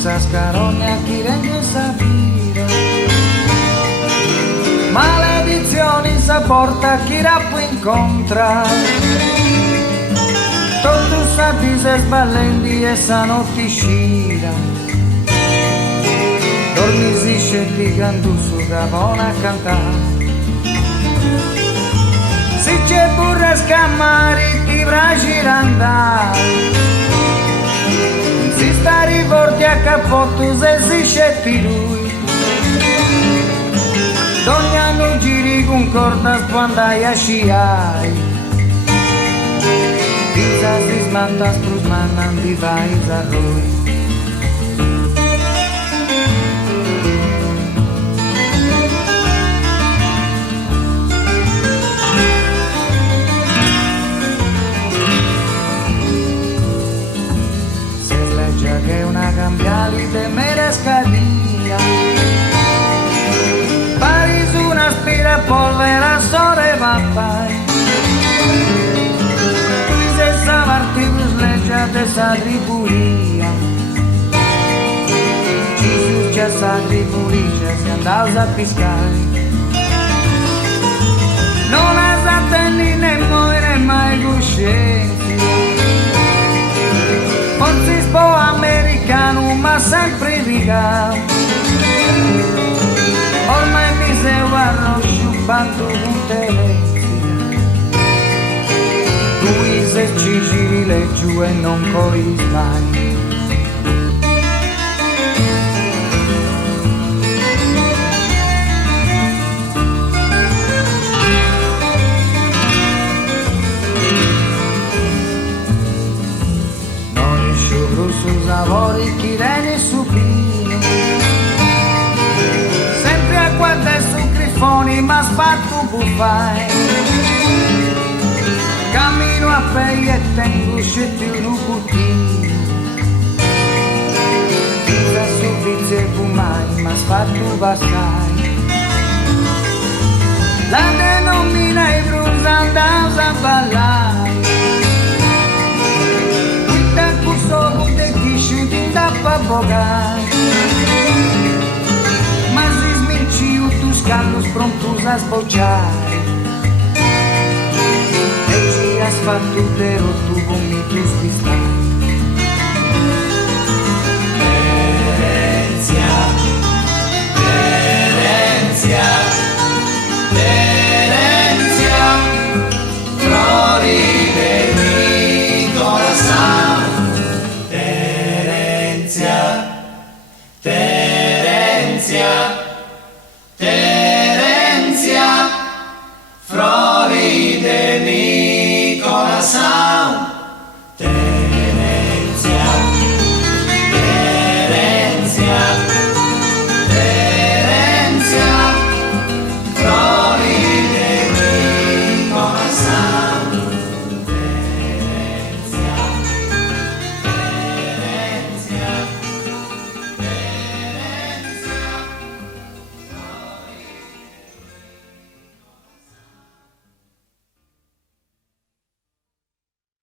sa scarogna chi regge sa vita. Maledizioni sa porta chi rappo incontra. Tutto sa di se sballendi e sa notti scira. Dormi si scendi cantu su capona a cantare. Si c'è pure scammare ti piace andare. Si sta ricordi a cappotto se si scetti lui. Ogni anno giri con corda spandai a sciai. Pisa si smanta sprusmanna di vai a lui. Che una cambiali de mera scadia pari su una spira polvera sore pappai qui se sa parti sleggia de sa tripulia ci succia sa tripulia si andava a piscare non ha sa tenni né muore mai coscienza forse spo americano ma sempre riga ormai mi se guardo sciupando con telezia lui se ci giri leggiù e non coi mai. Su savori chi rene supino sempre a guardare su grifoni ma sbatto buffai cammino a pei e tengo scetti un puttino pisa su vizi e fumai ma sbatto passai la denomina e brusa andava a ballare ma si smirciu tu scallos prontos a sbocciare e ci has fatto tutto con mi tu spistare.